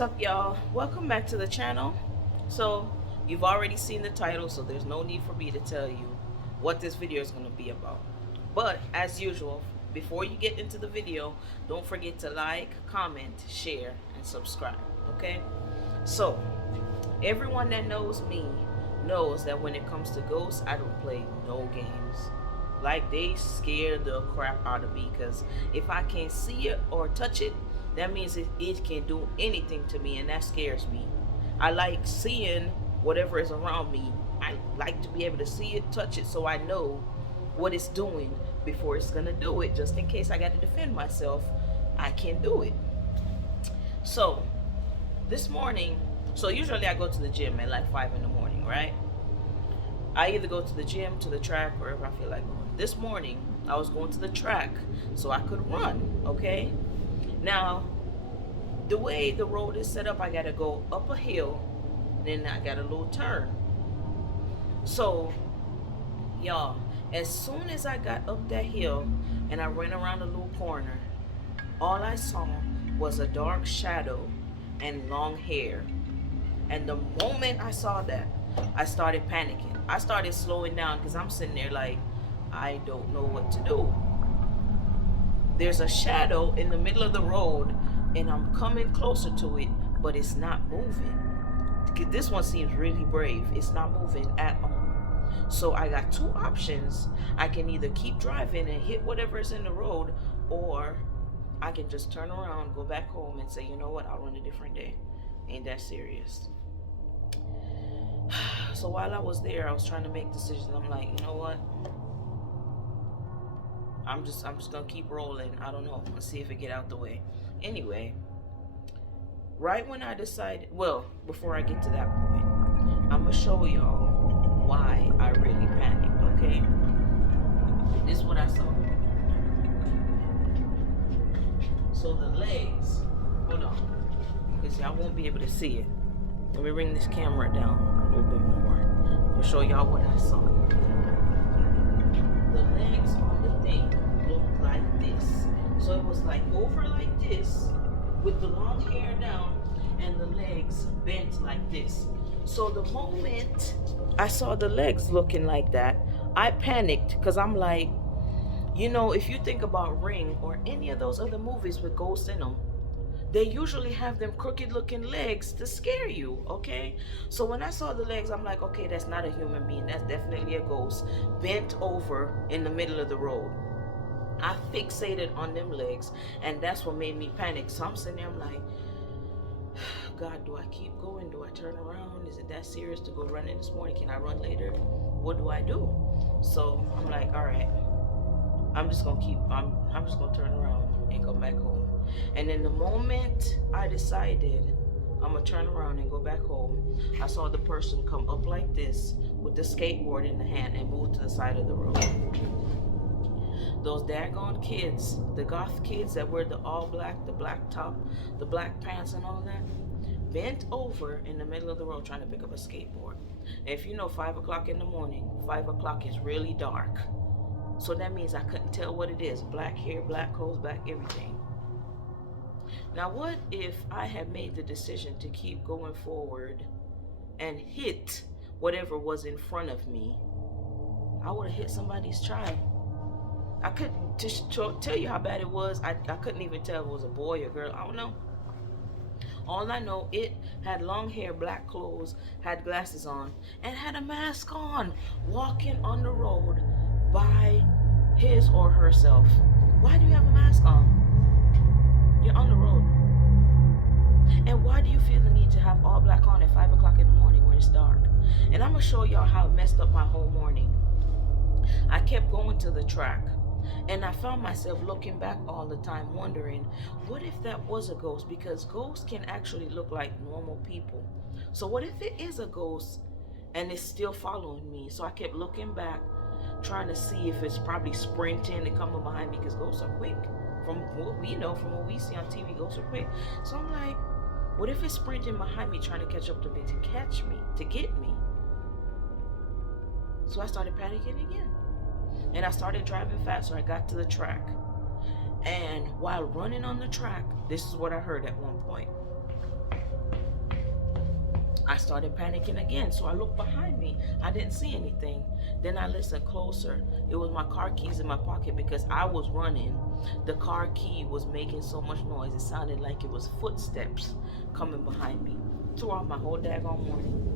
What's up, y'all? Welcome back to the channel. So you've already seen the title, so there's no need for me to tell you what this video is going to be about. But as usual, before you get into the video, don't forget to like, comment, share, and subscribe. Okay? So everyone that knows me knows that when it comes to ghosts, I don't play no games. Like, they scare the crap out of me, because if I can't see it or touch it, that means it can do anything to me, and that scares me. I like seeing whatever is around me. I like to be able to see it, touch it, so I know what it's doing before it's gonna do it, just in case I got to defend myself. I can do it. So this morning, so usually I go to the gym at like 5 in the morning, right? I either go to the gym, to the track, wherever I feel like going. This morning I was going to the track so I could run. Okay, now the way the road is set up, I gotta go up a hill, then I got a little turn. So y'all, as soon as I got up that hill and I ran around a little corner, all I saw was a dark shadow and long hair. And the moment I saw that, I started panicking. I started slowing down, because I'm sitting there like, I don't know what to do. There's a shadow in the middle of the road, and I'm coming closer to it, but it's not moving. This one seems really brave. It's not moving at all. So I got two options. I can either keep driving and hit whatever is in the road, or I can just turn around, go back home, and say, you know what, I'll run a different day. Ain't that serious. So while I was there, I was trying to make decisions. I'm like, you know what? I'm just gonna keep rolling. I don't know. Let's see if it get out the way. Anyway, right when I decided, well, before I get to that point, I'm gonna show y'all why I really panicked. Okay, this is what I saw. So the legs, hold on, because y'all won't be able to see it. Let me bring this camera down a little bit more. I'm gonna show y'all what I saw. The legs on the thing looked like this. So it was like over like this, with the long hair down, and the legs bent like this. So the moment I saw the legs looking like that, I panicked, because I'm like, you know, if you think about Ring or any of those other movies with ghosts in them, they usually have them crooked looking legs to scare you. Okay, so when I saw the legs, I'm like, okay, that's not a human being, that's definitely a ghost bent over in the middle of the road. I fixated on them legs, and that's what made me panic. So I'm sitting there, I'm like, God, do I keep going? Do I turn around? Is it that serious to go running this morning? Can I run later? What do I do? So I'm like, all right, I'm just gonna turn around and go back home. And then the moment I decided I'm gonna turn around and go back home, I saw the person come up like this with the skateboard in the hand and move to the side of the road. Those daggone kids, the goth kids that wear the all black, the black top, the black pants and all that, bent over in the middle of the road trying to pick up a skateboard. And if you know, 5 o'clock in the morning, 5 o'clock is really dark. So that means I couldn't tell what it is. Black hair, black clothes, black everything. Now what if I had made the decision to keep going forward and hit whatever was in front of me? I would have hit somebody's child. I couldn't tell you how bad it was. I couldn't even tell if it was a boy or girl. I don't know. All I know, it had long hair, black clothes, had glasses on, and had a mask on, walking on the road by his or herself. Why do you have a mask on? You're on the road. And why do you feel the need to have all black on at 5 o'clock in the morning when it's dark? And I'm gonna show y'all how it messed up my whole morning. I kept going to the track, and I found myself looking back all the time, wondering, what if that was a ghost? Because ghosts can actually look like normal people. So what if it is a ghost and it's still following me? So I kept looking back, trying to see if it's probably sprinting and coming behind me, because ghosts are quick. From what we know, from what we see on TV, ghosts are quick. So I'm like, what if it's sprinting behind me, trying to catch up to me, to catch me, to get me? So I started panicking again. And I started driving faster. I got to the track. And while running on the track, this is what I heard at one point. I started panicking again. So I looked behind me. I didn't see anything. Then I listened closer. It was my car keys in my pocket because I was running. The car key was making so much noise. It sounded like it was footsteps coming behind me throughout my whole daggone morning.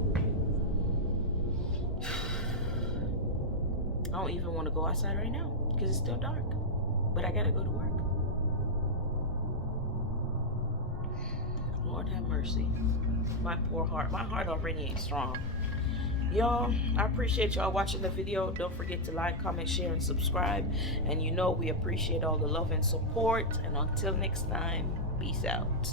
I don't even want to go outside right now because it's still dark. But I gotta go to work. Lord have mercy. My poor heart. My heart already ain't strong. Y'all, I appreciate y'all watching the video. Don't forget to like, comment, share, and subscribe. And you know we appreciate all the love and support. And until next time, peace out.